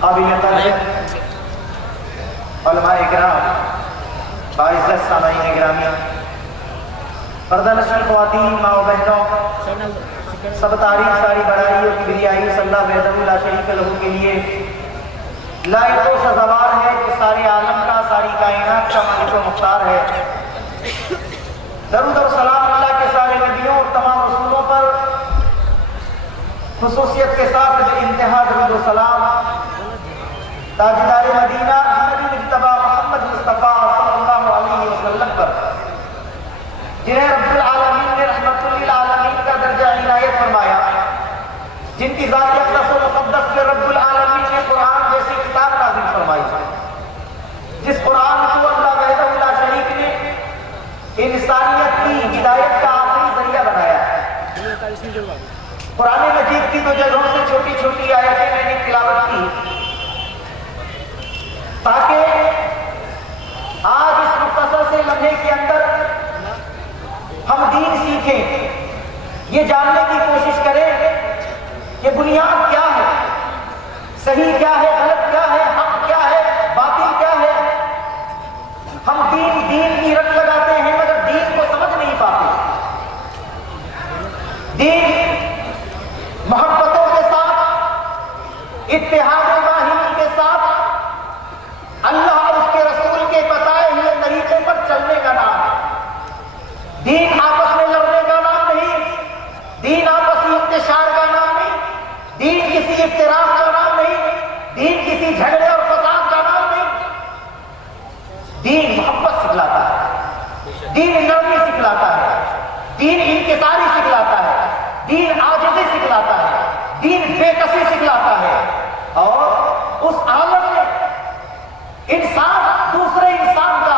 قابل قدر علماء اکرام، باعزت سامعین گرامی، پردہ نشین خواتین، ماں و بہنوں، سب تعریف ساری بڑائی اور کبریائی صلی اللہ وحدہ لا شریک لہ کے لیے لائق و سزاوار ہے، جو سارے عالم کا، ساری کائنات کا مالک و مختار ہے۔ درود و سلام اللہ کے سارے نبیوں اور تمام رسولوں پر، خصوصیت کے ساتھ بے انتہا درود و سلام تاجدار مدینہ نبی مجتبیٰ محمد مصطفیٰ صلی اللہ علیہ وسلم پر، جنہیں رب العالمین نے رحمت للعالمین کا درجہ عنایت فرمایا، جن کی ذات اقدس و مقدس میں رب العالمین نے قرآن جیسی کتاب نازل فرمائی، جس قرآن کو اللہ وحدہ لا شریک نے انسانیت کی ہدایت کا آخری ذریعہ بنایا ہے۔ قرآن مجید کی دو جگہوں سے چھوٹی چھوٹی آیتیں میں نے تلاوت کی تاکہ آج اس مختصر سے لمحے کے اندر ہم دین سیکھیں، یہ جاننے کی کوشش کریں کہ بنیاد کیا ہے، صحیح کیا ہے، غلط کیا ہے، حق کیا ہے، باطل کیا ہے۔ ہم دین کی رٹ لگاتے ہیں مگر دین کو سمجھ نہیں پاتے۔ دین محبتوں کے ساتھ، اتحاد و باہمی کے ساتھ، اللہ اور اس کے رسول کے بتائے ہوئے طریقے پر چلنے کا نام ہے۔ دین آپس میں لڑنے کا نام نہیں، دین آپسی انتشار کا نام نہیں، دین کسی اختلاف کا نام نہیں، دین کسی جھگڑے اور فساد کا نام نہیں۔ دین محبت سکھلاتا ہے، دین نرمی سکھلاتا ہے، دین انکساری سکھلاتا ہے، دین عاجزی سکھلاتا ہے، دین بے کسی سکھلاتا ہے۔ اور اس عالم میں انسان دوسرے انسان کا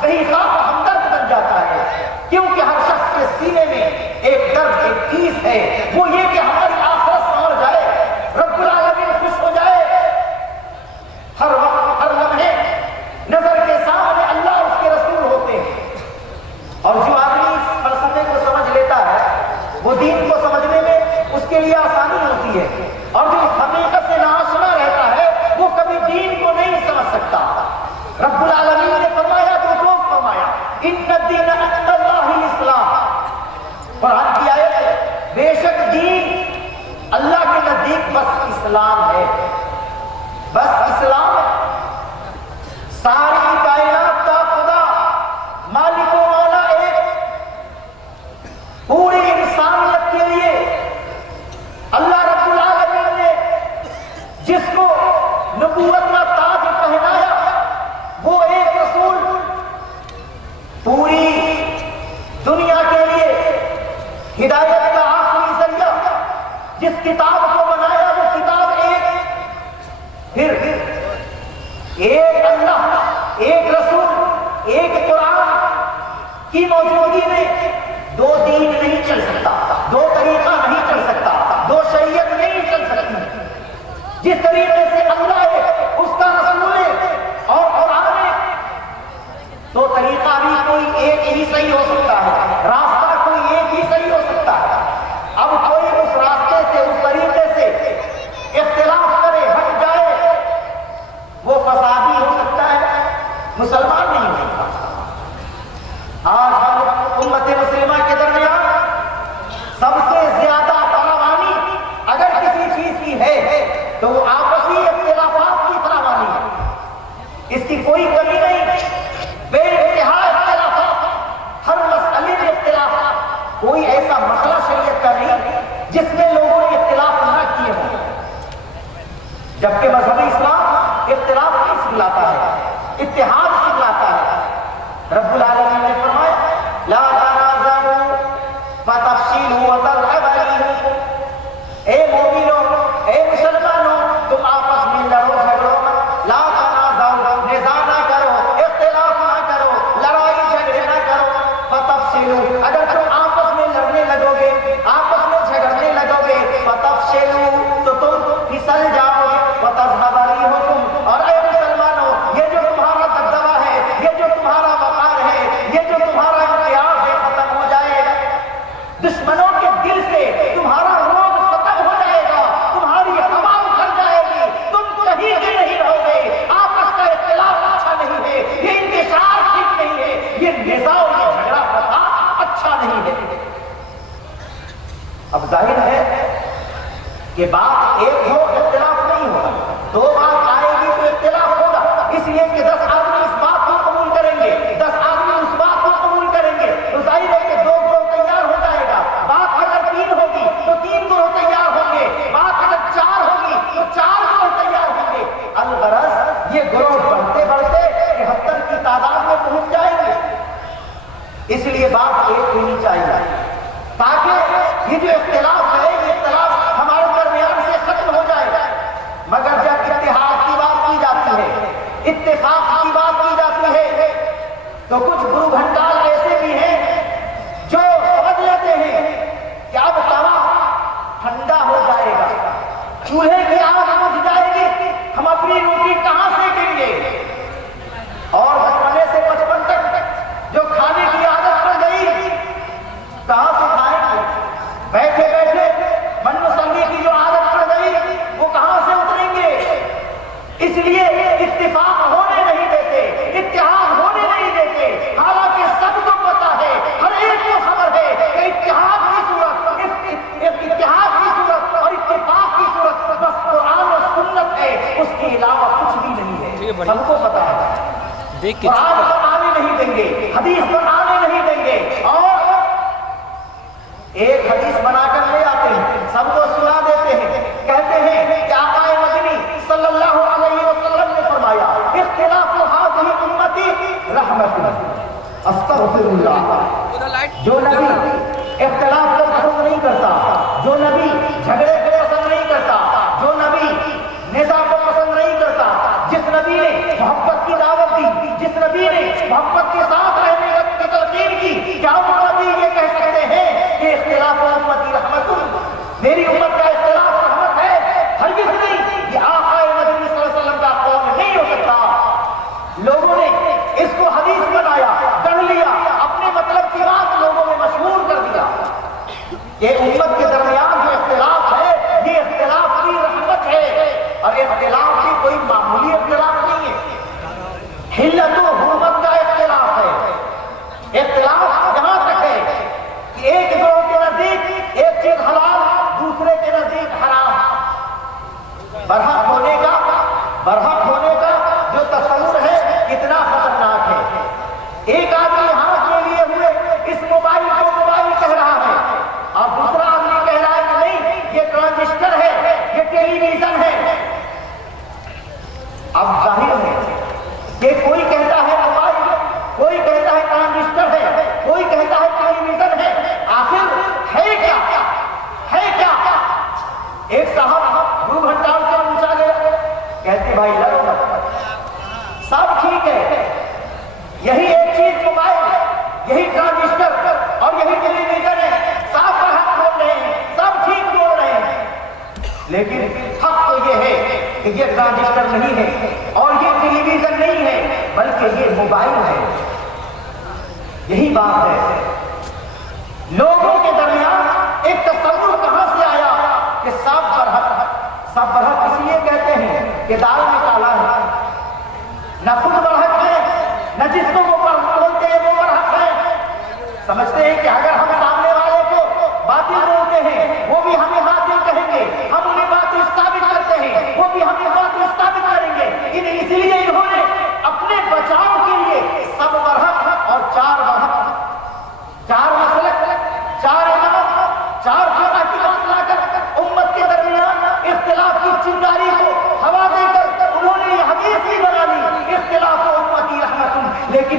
صحیح خواہ ہمدرد بن جاتا ہے، کیونکہ ہر شخص کے سینے میں ایک درد، ایک ٹھیس ہے، وہ یہ کہ ہماری آخرت سنور جائے، رب العالمین خوش ہو جائے۔ ہر وقت، ہر لمحے نظر کے سامنے اللہ اور اس کے رسول ہوتے ہیں، اور جو آدمی اس فلسفے کو سمجھ لیتا ہے وہ دین کو سمجھنے میں اس کے لیے آسانی ہوتی ہے، اور جو اس حقیقت سے ناآشنا رہتا ہے وہ کبھی دین کو نہیں سمجھ سکتا۔ رب العالمین نے فرمایا، دو لوگ فرمایا، ان الدین عند اللہ الاسلام، قرآن کی آیت ہے، بے شک دین اللہ کے نزدیک بس اسلام ہے، بس اسلام ہے۔ ساری کائنات کا خدا، مالک و مولا ایک، پوری انسانیت کے لیے اللہ رب العالمین نے جس کو نبوت کا تاج پہنایا وہ ایک رسول، پوری دنیا کے لیے ہدایت کا آخری ذریعہ، جس کتاب کو بنایا وہ کتاب ایک، پھر ایک اللہ، ایک رسول، ایک قرآن کی موجودگی میں دو دین نہیں چل سکتا، دو طریقہ نہیں چل سکتا، دو شریعت نہیں چل سکتی۔ جس طریقے سے اللہ ہے، اس کا رسول ہے اور قرآن ہے، تو طریقہ بھی کوئی ایک ہی صحیح ہو سکتا ہے، راستہ کوئی ایک ہی صحیح ہو سکتا ہے۔ اب کوئی اس راستے سے، اس طریقے سے اختلاف کرے، ہٹ جائے، وہ فسادی ہو سکتا ہے، مسلمان نہیں ہو سکتا۔ آج ہم امت مسلمہ کے درمیان سب سے زیادہ فراوانی اگر کسی چیز کی ہے تو وہ آپسی اختلافات کی فراوانی ہے، اس کی کوئی کمی نہیں، بے انتہا اختلافات، ہر مسئلے میں اختلافات، کوئی ایسا مسئلہ شریعت کا نہیں جس میں لوگوں نے اختلاف نہ کیے ہوں، جبکہ مذہب اسلام اختلاف نہیں سکھلاتا ہے، اتحاد سکھلاتا ہے۔ رب العالمین نے فرمایا، لا تنازعوا فتفشلوا وتذهب ريحكم، اے مومنوں، اے مسلمانوں، تم آپس میں لڑو جھگڑو مت، لا تنازعوا، نزاع نہ کرو، کہ بات ایک ہو اختلاف نہیں ہوگا، دو بات آئے گی تو اختلاف ہوگا، اس لیے کہ 10 آدمی اس بات کو قبول کریں گے، 10 آدمی اس بات کو قبول کریں گے، تو ظاہر ہے کہ 2 گروہ تیار ہو جائے گا۔ بات اگر 3 ہوگی تو 3 گروہ تیار ہوں گے، بات اگر 4 ہوگی تو 4 گروہ تیار ہوں گے۔ الغرض یہ گروہ بڑھتے بڑھتے 73 کی تعداد میں پہنچ جائیں گے۔ اس لیے بات ایک ہونی چاہیے تاکہ یہ جو اختلاف ہے یہ اختلاف ہمارے درمیان سے ختم ہو جائے۔ مگر جب اتحاد کی بات کی جاتی ہے، اتفاق کی بات کی جاتی ہے، تو کچھ گرو گھنٹال ایسے بھی ہیں جو سمجھ لیتے ہیں کہ اب توا ٹھنڈا ہو جائے گا، چولہے کی آگ بجھ جائے گی، ہم اپنی روٹی کہاں سینکیں گے؟ اور بچپنے سے بچپن تک جو کھانے کی عادت پڑ گئی کہاں سے کھائیں گے؟ بیٹھے بیٹھے من مسلی کی جو عادت پڑ گئی وہ کہاں سے اتریں گے؟ اس لیے اتفاق ہونے نہیں دیتے، اتحاد ہونے نہیں دیتے، حالانکہ سب کو پتا ہے، ہر ایک کو خبر ہے کہ اتحاد کی صورت اور اتفاق کی صورت بس قرآن و سنت ہے، اس کے علاوہ کچھ بھی نہیں ہے، سب کو پتا ہے۔ قرآن پر آنے نہیں دیں گے، حدیث پر آنے نہیں دیں گے، اور ایک حدیث بنا کر لے آتے ہیں، سب کو سنا دیتے ہیں، کہتے ہیں کہ آقا مدنی صلی اللہ علیہ وسلم نے فرمایا اختلاف هذه امتی رحمت۔ استغفر اللہ۔ جو نبی اختلاف کو پسند نہیں کرتا، جو نبی جھگڑے کو پسند نہیں کرتا، جو نبی نزاع کو پسند نہیں کرتا، جس نبی نے محبت کی دعوت دی، جس نبی نے محبت کے ساتھ رہنے کی تلقین کی، کیا وہ نبی یہ کہہ سکتے ہیں کہ اختلاف امتی رحمت، میری امت کا اختلاف رحمت ہے؟ ہرگز نہیں، یہ آقا مدنی صلی اللہ علیہ وسلم کا قول نہیں ہو سکتا۔ لوگوں نے اس کو حدیث بنایا، گڑھ لیا، اپنے مطلب کی بات لوگوں میں مشہور کر دیا۔ یہ امت کے درمیان جو اختلاف ہے یہ اختلاف کی رحمت ہے، اور اختلاف کی کوئی معمولی اختلاف نہیں ہے، حلت و حرمت کا اختلاف ہے۔ اختلاف یہاں تک ہے کہ ایک گروہ کے نزدیک ایک چیز حلال، دوسرے کے نزدیک حرام۔ برحق ہونے کا جو تصور ہے کتنا خطرناک ہے۔ ایک آدمی ہاتھ میں لیے ہوئے اس موبائل کو موبائل کہہ رہا ہے، اور دوسرا آدمی کہہ رہا ہے کہ نہیں یہ ٹرانزسٹر ہے، یہ ٹیلی ویژن ہے۔ اب ظاہر ہے کہ کوئی کہتا ہے موبائل، کوئی کہتا ہے ٹرانزسٹر ہے، کوئی کہتا ہے ٹیلی ویژن ہے، آخر ہے کیا؟ ایک صاحب 2 گھنٹہ سے پوچھا گیا، کہتے بھائی لڑو مت، سب ٹھیک ہے، یہی ایک چیز موبائل ہے، یہی ٹرانزسٹر اور یہی ٹیلی ویژن ہے، سب پر حق بول رہے ہیں، سب ٹھیک بول رہے ہیں، لیکن حق تو یہ ہے کہ یہ ٹرانزسٹر نہیں ہے اور یہ ٹیلی ویژن نہیں ہے بلکہ یہ موبائل ہے۔ یہی بات ہے، لوگوں کے درمیان ایک تصور کہاں سے آیا کہ سب برحق اس لیے کہتے ہیں کہ دال میں کالا ہے، نہ خود برحق ہے نہ جس کو وہ بولتے ہیں وہ برحق ہے۔ سمجھتے ہیں کہ اگر ہم سامنے والے کو باطل بولتے ہیں وہ بھی ہمیں باطل کہیں گے، ہم انہیں باطل ثابت کرتے ہیں وہ بھی ہمیں باطل ثابت کریں گے، اس لیے انہوں نے اپنے بچاؤ کے لیے سب برحق اور 4 برحق، 4 مسلک، 4 امام، 4 فرقہ کی بات لا کر امت کے درمیان اختلاف کی چنگاری کو ہوا دے کر انہوں نے یہ حدیث بھی بنا لی اختلاف امتی رحمت۔ لیکن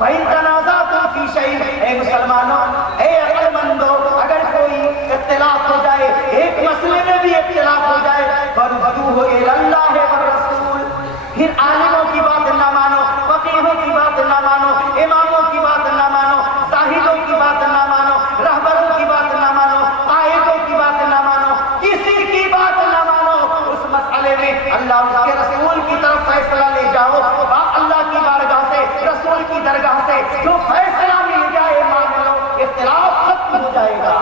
فَإِن تَنَازَعْتُمْ فِي شَيْءٍ، اے مسلمانوں، اے عقل مندو، اگر کوئی اختلاف ہو جائے، ایک مسئلے میں بھی اختلاف ہو جائے، فَرُدُّوهُ إِلَى اللَّهِ وَالرَّسُولِ، پھر عالموں کی بات نہ مانو، فقیہوں کی بات نہ مانو، اماموں کی بات نہ مانو، زاہدوں کی بات نہ مانو، رہبروں کی بات نہ مانو، قائدوں کی بات نہ مانو، کسی کی بات نہ مانو، اس مسئلے میں اللہ اس کے رسول کی طرف فیصلہ لے جاؤ، اللہ کی بارگاہ سے، رسول کی درگاہ سے جو فیصلہ مل جائے مان لو، اختلاف ختم ہو جائے گا۔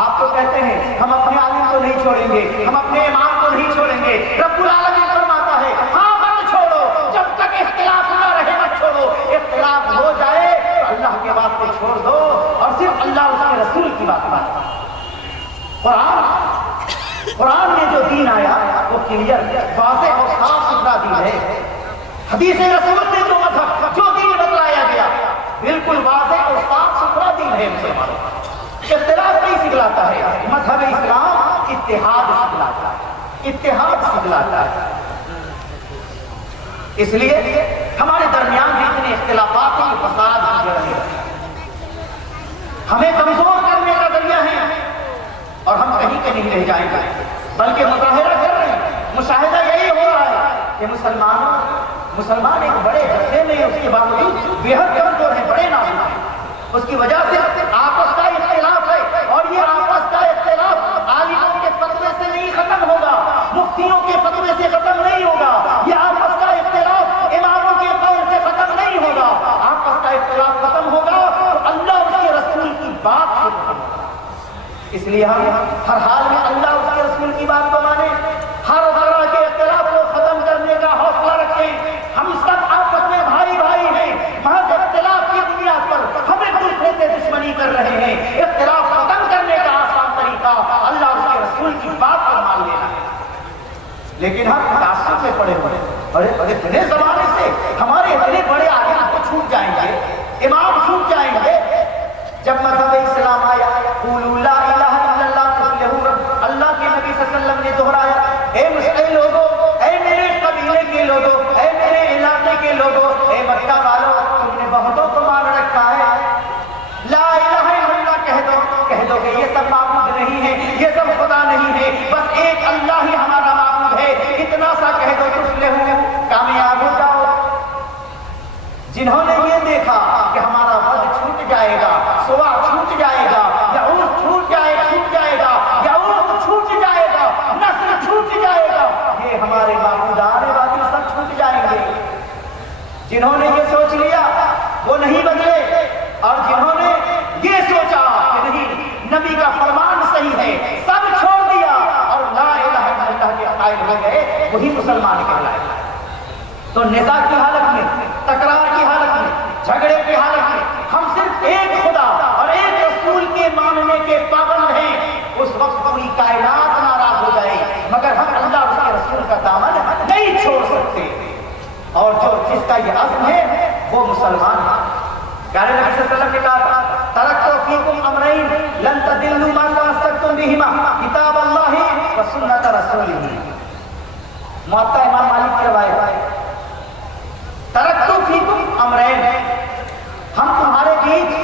آپ تو کہتے ہیں ہم اپنے عالم کو نہیں چھوڑیں گے، ہم اپنے امام کو نہیں چھوڑیں گے، رب العالمین فرماتا ہے ہاں مت چھوڑو، جب تک اختلاف نہ رہے مت چھوڑو، اختلاف ہو جائے تو اللہ کے واسطے چھوڑ دو اور صرف اللہ اس کے رسول کی بات مانو۔ قرآن میں جو دین آیا وہ کلیئر، واضح اور صاف ستھرا دین ہے۔ حدیث رسول میں جو مذہب جو دین بتلایا گیا بالکل واضح اور صاف ستھرا دین ہے۔ مسلمانوں اختلاف نہیں سکھلاتا ہے مذہب اسلام، اتحاد سکھلاتا ہے، اتحاد سکھلاتا ہے۔ اس لیے ہمارے درمیان بھی اتنے اختلافات اور فساد ہو رہے ہیں، ہمیں کمزور کرنے کا ذریعہ ہے اور ہم کہیں کے نہیں رہ جائیں گے، بلکہ مظاہرہ کر رہے ہیں۔ مشاہدہ یہی ہو رہا ہے کہ مسلمان ایک بڑے جتھے میں اس کے باوجود بے حد کمزور ہیں، بڑے نازک ہیں۔ اس کی وجہ سے آپس کا اختلاف ہے اور یہ آپس کا اختلاف عالموں کے فتوے سے نہیں ختم ہوگا، مفتیوں کے فتوے سے ختم نہیں ہوگا، یہ آپس کا اختلاف اماموں کے قول سے ختم نہیں ہوگا۔ آپس کا اختلاف ختم ہوگا تو اللہ اس کے رسول کی بات سے ختم ہوگا۔ اس لیے ہم ہر حال میں اللہ اس کے رسول کی بات کو مانیں، ہر طرح کے اختلاف کو ختم کرنے کا حوصلہ رکھیں۔ ہم سب آپس میں بھائی بھائی ہیں، محض اختلاف کی بنیاد پر ہم ایک دوسرے سے دشمنی کر رہے ہیں۔ اختلاف ختم کرنے کا آسان طریقہ اللہ اس کے رسول کی بات کو مان لینا ہے، لیکن ہم تعصب میں پڑے ہوئے ہیں۔ اتنے زمانے سے ہمارے اتنے بڑے عالم تو چھوٹ جائیں گے، امام چھوٹ جائیں گے۔ جب مذہب اسلام آیا قولوا لا الہ الا اللہ تفلحوا، اللہ کے نبی صلی اللہ علیہ وسلم نے دہرایا، اے مسلمان لوگوں، اے میرے قبیلے کے لوگوں، اے میرے علاقے کے لوگوں، اے مکہ والوں، تم نے بہتوں کو مان رکھا ہے، لا الہ الا اللہ کہہ دو کہ یہ سب معبود نہیں ہے، یہ سب خدا نہیں ہے، بس ایک اللہ ہی ہمارا معبود ہے، اتنا سا کہہ دو تفلحوا، کامیاب ہو جاؤ۔ جنہوں نے یہ دیکھا کہ ہمارا وعد چھوٹ جائے گا، سوا چھوٹ جائے گا، یعود چھوٹ جائے گا، یعود چھوٹ جائے گا، نسل چھوٹ جائے گا، یہ ہمارے معبودان باطل سب چھوٹ جائیں گے۔ جنہوں نے یہ سوچ لیا وہ نہیں بدلے، اور جنہوں نے یہ سوچا کہ نہیں نبی کا فرمان صحیح ہے، سب چھوڑ دیا اور لا الہ الا اللہ کے قائل ہو گئے، وہی مسلمان کہلائے۔ تو نزاع کی حالت میں، تکرار کی حالت میں، جھگڑے کی حالت میں ہم صرف ایک خدا اور ایک رسول کے ماننے کے پابند ہیں، اس وقت پوری کائنات ناراض ہو جائے مگر ہم اللہ اس کے رسول کا دامن نہیں چھوڑ سکتے۔ اور جو جس کا یہ عزم ہے وہ مسلمان ہے۔ پیارے نبی صلی اللہ علیہ وسلم نے کہا تھا ترکت فیکم امرین لن تضلوا ما تمسکتم بہما کتاب اللہ و سنت رسولہ۔ موطا امام مالک کی روایت ہے ترکت فیکم امرین، ہم تمہارے بیچ،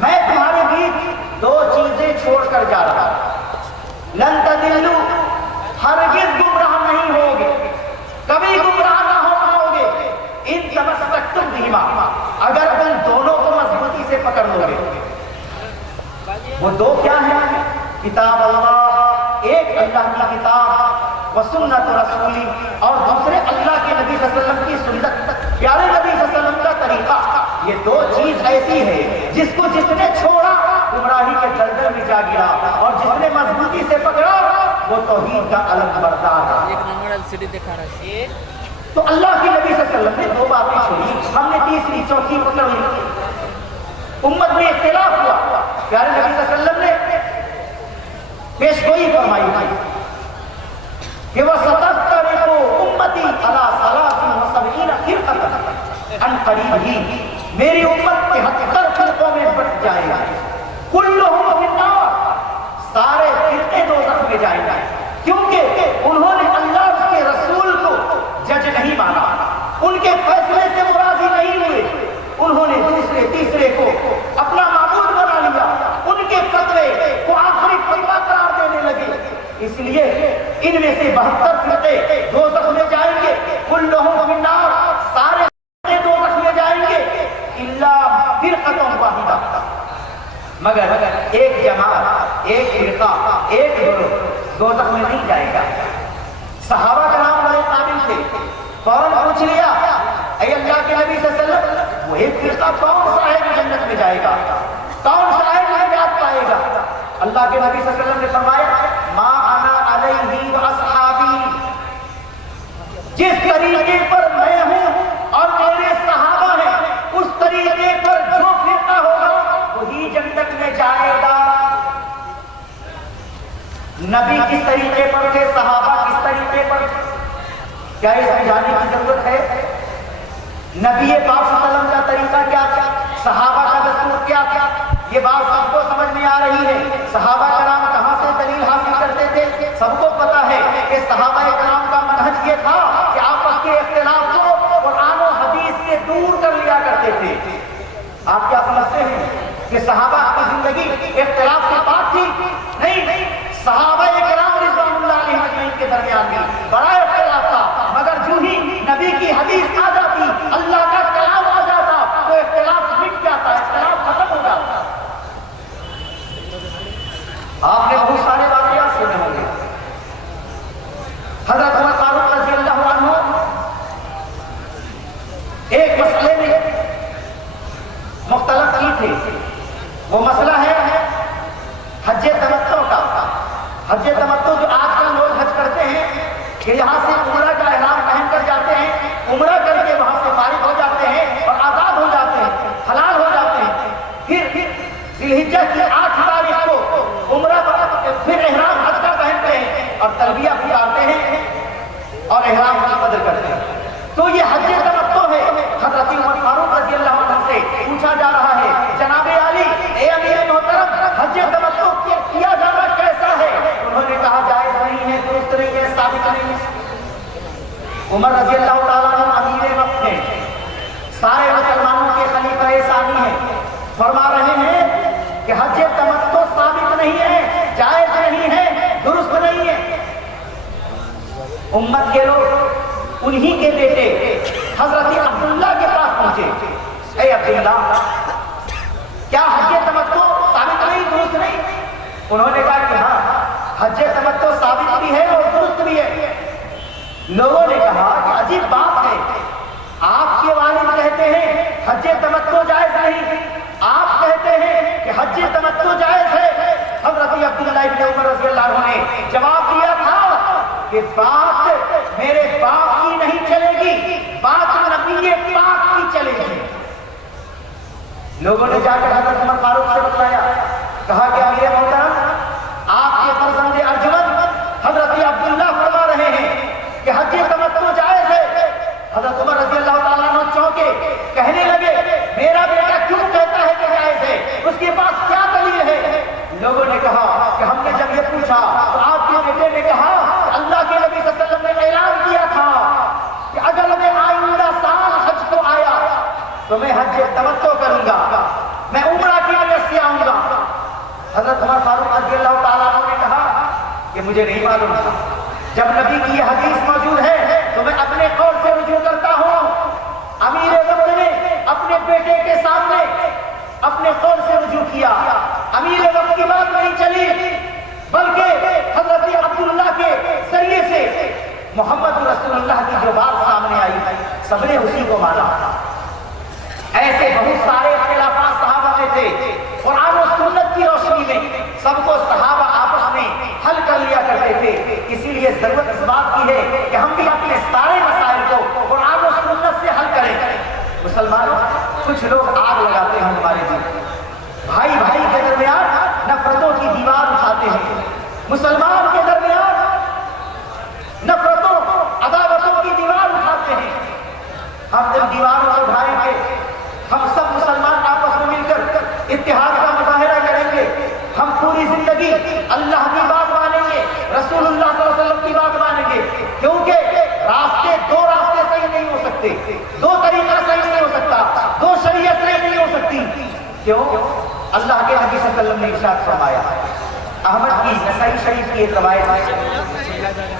میں تمہارے بیچ دو چیزیں چھوڑ کر جا رہا ہوں، لن تضلوا، ہرگز گمراہ نہیں ہوگے، کبھی گمراہ نہ ہو پاؤ گے، ان تمسکتم بہما، اگر تم دونوں کو مضبوطی سے پکڑ لو گے۔ وہ دو کیا ہیں؟ کتاب اللہ، ایک اللہ کی کتاب، و سنت رسولی، اور دوسرے اللہ کے نبی صلی اللہ علیہ وسلم کی سنت، پیارے نبی صلی اللہ علیہ وسلم کا طریقہ۔ یہ دو چیز ایسی ہے جس کو جس نے چھوڑا گمراہی کے دلدل میں جا گرا، اور جس نے مضبوطی سے پکڑا وہ توحید کا علم بردار ہے۔ ایک نمبر LCD دکھا رہا ہے۔ تو اللہ کے نبی صلی اللہ علیہ وسلم نے دو باتیں چھوڑی، ہم نے تیسری چوتھی پکڑ لی، امت میں اختلاف ہوا، پیارے نبی صلی اللہ علیہ وسلم نے پیش گوئی فرمائی کہ وَسَتَفْتَرِقُ أُمَّتِي عَلَىٰ ثَلَاثٍ وَسَبْعِينَ فِرْقَةً، عن قریب ہی میری امت کے 73 فرقوں میں بٹ جائے گا، كُلُّهُمْ فِي النَّارِ، سارے فرقے دوزخ میں جائیں گے، کیونکہ انہوں نے اللہ اس کے رسول کو جج نہیں مانا، ان کے فیصلے سے راضی نہیں ہوئے، انہوں نے ان میں سے 72 فرقے دوزخ میں جائیں گے، کلہم فی النار، سارے فرقے دوزخ میں جائیں گے، الا فرقۃ واحدہ، مگر ایک جماعت، ایک فرقہ، ایک گروہ دوزخ میں نہیں جائے گا۔ صحابہ کرام بڑے قابل تھے، فوراً پوچھ لیا اے اللہ کے نبی صلی اللہ علیہ وسلم، وہ ایک فرقہ کون سا ہے جو جنت میں جائے گا، کون سا ہے جو نجات پائے گا؟ اللہ کے نبی صلی اللہ علیہ وسلم نے فرمایا ما انا علیہ واصحابی، جس طریقے پر میں ہوں اور میرے صحابہ ہیں اس طریقے پر جو فرقہ ہوگا وہی جنت میں جائے گا۔ نبی کس طریقے پر تھے، صحابہ کس طریقے پر تھے، کیا اس میں جاننے کی ضرورت ہے؟ نبی پاک صلی اللہ علیہ وسلم کا طریقہ کیا تھا، صحابہ کا دستور کیا تھا، یہ بات سب کو سمجھ میں آ رہی ہے۔ صحابہ کرام کہاں سے دلیل حاصل کرتے تھے، سب کو پتا ہے کہ صحابہ کرام کا منہج یہ تھا کہ آپس کے اختلاف کو قرآن و حدیث سے دور کر لیا کرتے تھے۔ آپ کیا سمجھتے ہیں کہ صحابہ کی زندگی اختلاف سے پاک تھی؟ نہیں، صحابہ کرام رضوان اللہ علیہم اجمعین کے درمیان بھی بڑا اختلاف تھا، مگر جو ہی نبی کی حدیث آ جاتی، اللہ کا کلام آ جاتا تو اختلاف مٹ جاتا، اختلاف ختم ہو جاتا۔ آپ نے بہت سارے واقعات سنے ہوں گے۔ حضرت عمر فاروق رضی اللہ عنہ ایک مسئلے میں مختلف کی تھے، وہ مسئلہ ہے حج تمتع کا۔ حج تمتع جو آج کل لوگ حج کرتے ہیں کہ یہاں سے عمرہ کا احرام پہن کر جاتے ہیں، عمرہ کر کے وہاں سے فارغ ہو جاتے ہیں اور آزاد ہو جاتے ہیں، حلال ہو جاتے ہیں، پھر ذی الحجہ کی 8 تاریخ کو عمرہ پھر احرام حج کا پہنتے ہیں اور تلبیہ پکارتے ہیں اور احرام کی قدر کرتے ہیں۔ تو یہ حج تمتع ہے۔ حضرت عمر فاروق رضی اللہ عنہ سے پوچھا جا رہا ہے جناب علی، اے امیر محترم، حج تمتع کیا جانا کیسا ہے؟ انہوں نے کہا جائز نہیں ہے، درست نہیں ہے، ثابت نہیں ہے۔ عمر رضی اللہ تعالیٰ عنہ امیر وقت ہیں، سارے مسلمانوں کے خلیفہ ثانی ہیں، فرما رہے ہیں کہ حج تمتع ثابت نہیں ہے، جائز نہیں ہے، درست نہیں ہے۔ امت کے لوگ انہی کے بیٹے حضرت عبداللہ کے پاس پہنچے، اے عبداللہ، کیا حج تمتع ثابت نہیں، درست نہیں؟ انہوں نے کہا کہ ہاں، حج تمتع ثابت بھی ہے اور درست بھی ہے۔ لوگوں نے کہا کہ عجیب بات ہے، آپ کے والد کہتے ہیں حج تمتع جائز نہیں، آپ کہتے ہیں کہ حج تمتع جائز ہے۔ حضرت عبداللہ ابن عمر رضی اللہ عنہ نے جواب دیا تھا کہ بات میرے باپ کی نہیں چلے گی، بات نبی پاک کی چلے گی۔ لوگوں نے جا کر حضرت عمر فاروق سے بتایا، کہا کہ امیر محترم، آپ کے فرزند ارجمند حضرت عبداللہ فرما رہے ہیں کہ حج تمتع جائز ہے۔ حضرت عمر رضی اللہ تعالیٰ عنہ چونکے، کہنے لگے میرا بیٹا کیوں کہتا ہے کہ جائز ہے، اس کے پاس کیا دلیل ہے؟ لوگوں نے کہا کہ ہم نے جب یہ پوچھا تو آپ کے بیٹے نے کہا کہ اللہ کے نبی صلی اللہ علیہ وسلم نے اعلان کیا تھا کہ اگر میں آئندہ سال حج کو آیا تو میں حج تمتع کروں گا، میں عمرہ کی نیت سے آؤں گا۔ حضرت عمر فاروق رضی اللہ تعالیٰ عنہ نے کہا کہ مجھے نہیں معلوم تھا، جب نبی کی یہ حدیث موجود ہے تو میں اپنے قول سے رجوع کرتا ہوں۔ امیر وقت نے اپنے بیٹے کے سامنے اپنے قول سے رجوع کیا، امیر وقت کی بات نہیں چلی، بلکہ حضرت عبداللہ کے ذریعے سے محمد رسول اللہ کی جو بات سامنے آئی سب نے اسی کو مانا۔ ایسے بہت سارے اختلافات صحابہ میں تھے، قرآن و سنت کی روشنی میں سب کو صحابہ آپس میں حل کر لیا کرتے تھے۔ اسی لیے ضرورت اس بات کی ہے کہ ہم بھی اپنے سارے مسائل کو قرآن و سنت سے حل کریں۔ مسلمانوں، کچھ لوگ آگ لگاتے ہیں ہمارے دل، بھائی بھائی کے درمیان نفرتوں کی دیوار اٹھاتے ہیں، مسلمان کے درمیان نفرتوں عداوتوں کی دیوار اٹھاتے ہیں۔ ہم جب دیواروں کو اٹھائیں گے، ہم سب مسلمان آپس میں مل کر اتحاد کا مظاہرہ کریں گے، ہم پوری زندگی اللہ کی بات مانیں گے، رسول اللہ صلی اللہ علیہ وسلم کی بات مانیں گے، کیونکہ دو راستے صحیح نہیں ہو سکتے، دو طریقہ صحیح نہیں ہو سکتا، دو شریعت صحیح نہیں ہو سکتی۔ کیوں؟ اللہ کے نبی صلی اللہ علیہ وسلم نے ارشاد فرمایا، احمد کی نسائی شریف کی ایک روایت ہے،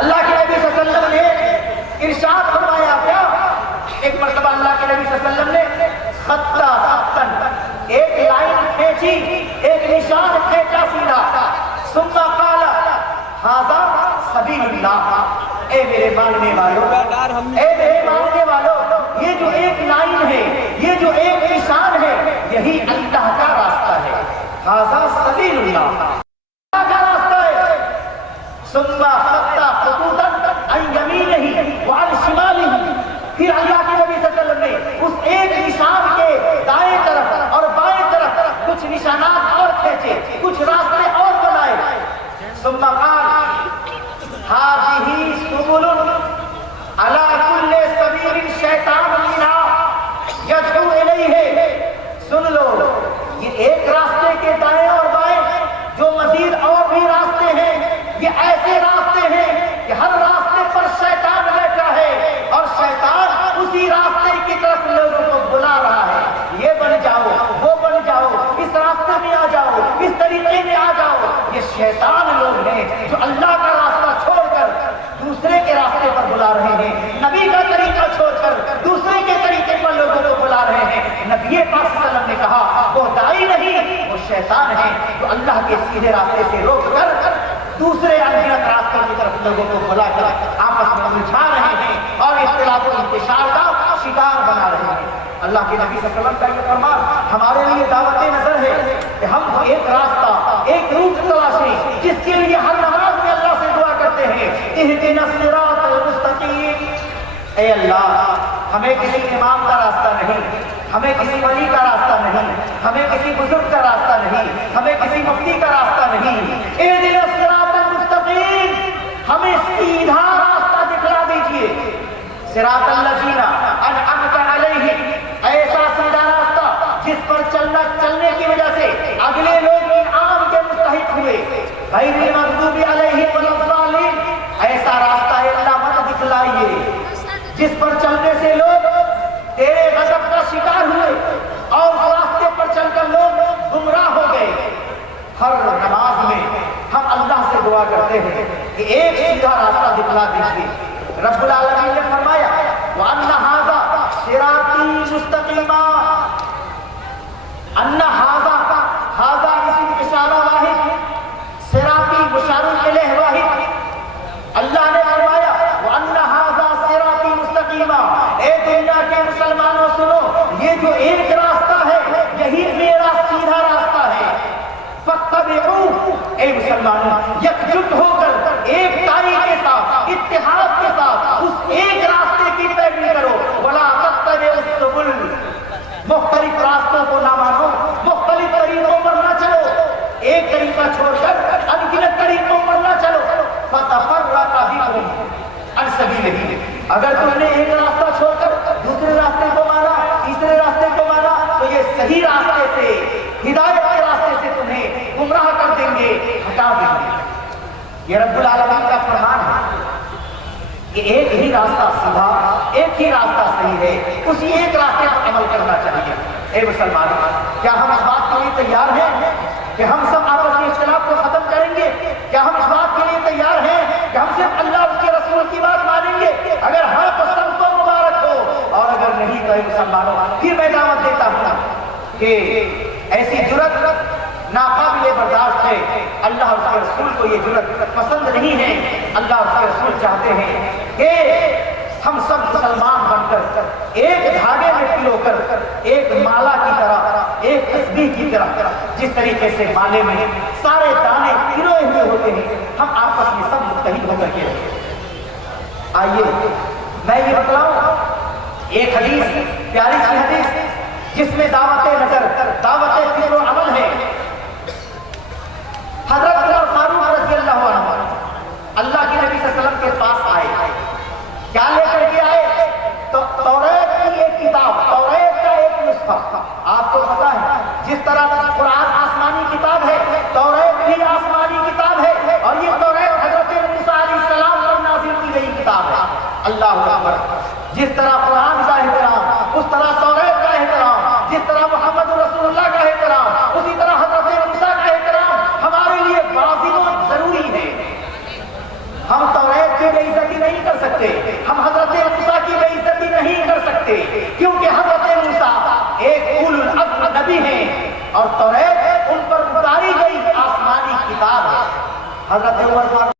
اللہ کے نبی صلی اللہ علیہ وسلم نے ارشاد فرمایا کیا؟ ایک مرتبہ اللہ کے نبی صلی اللہ علیہ وسلم نے خطا خطن ایک لائن کھینچی، ایک نشان کھینچا سیدھا، ثم قال ھذا سبیل اللہ، اے میرے ماننے والوں، اے میرے ماننے والوں، یہ جو ایک لائن ہے، یہ جو ایک نشان ہے، یہی اللہ کا راستہ ہے، ھذا سبیل اللہ، اللہ کا راستہ ہے۔ ثم خط خطوطا عن یمینہ وعن شمالہ، پھر اللہ کے نبی صلی اللہ علیہ وسلم نے اس ایک نشان کے دائیں طرف اور بائیں طرف کچھ نشانات اور کھینچے، کچھ راستے اور بنائے۔ ثم قال هذه سبل على كل سبيل الشيطان منها يدعو إليه، سن لو یہ ایک راستے کے دائیں اور بائیں جو مزید اور بھی راستے ہیں، یہ ایسے راستے ہیں کہ ہر راستے پر شیطان بیٹھا ہے اور شیطان اسی راستے کی طرف لوگوں کو بلا رہا ہے، یہ بن جاؤ، وہ بن جاؤ، اس راستے میں آ جاؤ، اس طریقے میں آ جاؤ۔ یہ شیطان لوگ ہیں جو اللہ کا راستہ چھوڑ کر دوسرے کے راستے پر بلا رہے ہیں، نبی کا طریقہ چھوڑ کر دوسرے کے طریقے پر لوگوں کو بلا رہے ہیں۔ نبی پاک صلی اللہ علیہ وسلم نے کہا وہ دائی نہیں، وہ شیطان ہے جو اللہ کے سیدھے راستے سے روک کر دوسرے انگنت راستوں کی طرف لوگوں کو بلا کر آپس میں الجھا رہے ہیں اور اختلاف و انتشار کا شکار بنا رہے ہیں۔ اللہ کے نبی صلی اللہ علیہ وسلم کا یہ فرمان ہمارے لیے دعوت نظر ہے کہ ہم ایک راستہ، ایک روٹ تلاشیں جس کے لیے ہر نماز میں اللہ سے دعا کرتے ہیں، اہدنا الصراط المستقیم، اے اللہ ہمیں کسی امام کا راستہ نہیں، ہمیں کسی ولی کا راستہ نہیں، ہمیں کسی بزرگ کا راستہ نہیں، ہمیں کسی مفتی کا راستہ نہیں، اہدنا الصراط المستقیم، ہمیں سیدھا راستہ دکھلا دیجئے، صراط الذین انعمت علیہم، ایسا سیدھا راستہ جس پر چلنے کی وجہ سے اگلے لوگ انعام کے مستحق ہوئے، غیر المغضوب علیہم ولا الضالین، ایسا راستہ اے اللہ مت دکھلائیے جس پر چلنے سے لوگ تیرے غضب کا شکار ہوئے اور اس راستے پر چل کر لوگ گمراہ ہو گئے۔ ہر نماز میں ہم اللہ سے دعا کرتے ہیں کہ ایک سیدھا راستہ دکھلا دیجیے۔ رب العالمین نے فرمایا وَأَنَّ هَذَا صِرَاطِي مُسْتَقِيمًا، أَنَّ هَذَا اسم اشارہ واحد، صراطی مشار الیہ واحد۔ اللہ نے فرمایا وَأَنَّ هَذَا صِرَاطِي مُسْتَقِيمًا، اے دنیا کے مسلمانوں سنو، یہ جو ایک راستہ ہے یہی میرا سیدھا راستہ ہے، فَاتَّبِعُوهُ، اے مسلمانوں یکجٹ ہو کر ایک تاریخ کے ساتھ، اتحاد کے ساتھ اس ایک راستے کی پیروی کرو، وَلَا تَتَّبِعُوا السُّبُلَ، مختلف راستوں کو نہ مانو، مختلف طریقوں پر نہ چلو، ایک طریقہ چھوڑ کر انگنت طریقوں پر نہ چلو، فَتَفَرَّقَ بِكُمْ عَنْ سَبِيلِهِ، اگر تم نے ایک راستہ چھوڑ کر دوسرے راستے کو مانا، تیسرے راستے کو مانا، تو یہ صحیح راستے سے، ہدایت کے راستے سے تمہیں گمراہ کر دیں گے، ہٹا دیں گے۔ یہ رب العالمین کا فرمان ہے کہ ایک ہی راستہ سیدھا، ایک ہی راستہ صحیح ہے، اسی ایک راستے پر عمل کرنا چاہیے۔ اے مسلمانوں، کیا ہم اس بات کے لیے تیار ہیں کہ ہم سب آپس کے اختلاف کو ختم کریں گے؟ کیا ہم اس بات کے لیے تیار ہیں کہ ہم صرف اللہ اور اس کے رسول کی بات مانیں گے؟ اگر ہاں تو سب کو مبارک ہو، اور اگر نہیں تو اے مسلمانوں پھر میں دعوت دیتا ہوں کہ ایسی جرت ناقابل برداشت ہے، اللہ اور اس کے رسول کو یہ جرت پسند نہیں ہے۔ اللہ اور اس کے رسول چاہتے ہیں کہ ہم سب مسلمان بن کر ایک دھاگے میں پلو کر ایک مالا کی طرح، ایک تسبیح کی طرح، جس طریقے سے مالے میں سارے دانے پروئے ہوئے ہوتے ہیں، ہم آپس میں سب متحد ہو کر کے رہتے۔ آئیے میں یہ بتلاؤں ایک حدیث، پیاری سی حدیث جس میں دعوت نظر، دعوت فکر و عمل ہے۔ حضرت عمر فاروق رضی اللہ عنہ اللہ کے نبی صلی اللہ علیہ وسلم کے پاس آئے، کیا لے کر کے آئے؟ تو توریت کی ایک کتاب، توریت کا ایک نسخہ۔ آپ کو پتا ہے جس طرح قرآن آسمانی کتاب ہے، توریت بھی آسمانی کتاب ہے، اور یہ توریت حضرت موسیٰ علیہ السلام پر نازل کی گئی کتاب ہے۔ اللہ اکبر، جس طرح قرآن کا احترام، اس طرح توریت کا احترام، جس طرح محمد رسول اللہ کا احترام، اسی طرح حضرت موسیٰ کا احترام ہمارے لیے واجب و ضروری ہے۔ ہم توریت کے حضرت عمر فاروق